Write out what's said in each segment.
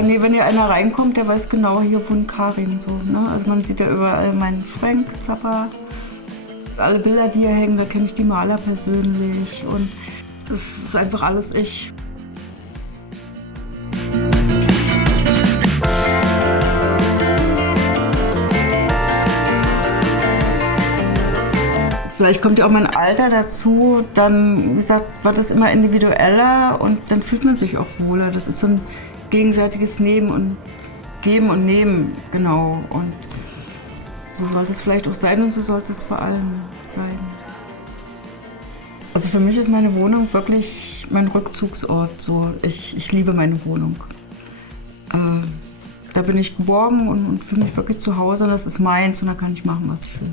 Nee, wenn hier einer reinkommt, der weiß genau, hier wohnt Karin. So, ne? Also man sieht ja überall meinen Frank Zappa. Alle Bilder, die hier hängen, da kenne ich die Maler persönlich. Und es ist einfach alles ich. Vielleicht kommt ja auch mein Alter dazu, dann, wie gesagt, wird es immer individueller und dann fühlt man sich auch wohler. Das ist so ein gegenseitiges Nehmen und Geben und Nehmen, genau. Und so sollte es vielleicht auch sein und so sollte es bei allen sein. Also für mich ist meine Wohnung wirklich mein Rückzugsort. So. Ich liebe meine Wohnung. Da bin ich geborgen und fühle mich wirklich zu Hause und das ist meins und da kann ich machen, was ich will.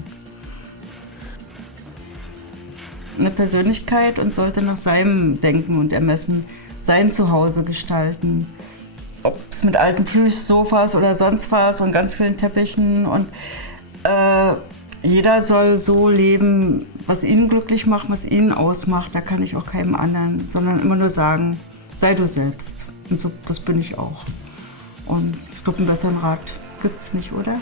Eine Persönlichkeit und sollte nach seinem Denken und Ermessen sein Zuhause gestalten. Ob es mit alten Plüschsofas oder sonst was und ganz vielen Teppichen. Und jeder soll so leben, was ihn glücklich macht, was ihn ausmacht. Da kann ich auch keinem anderen, sondern immer nur sagen, sei du selbst. Und so, das bin ich auch. Und ich glaube, einen besseren Rat gibt es nicht, oder?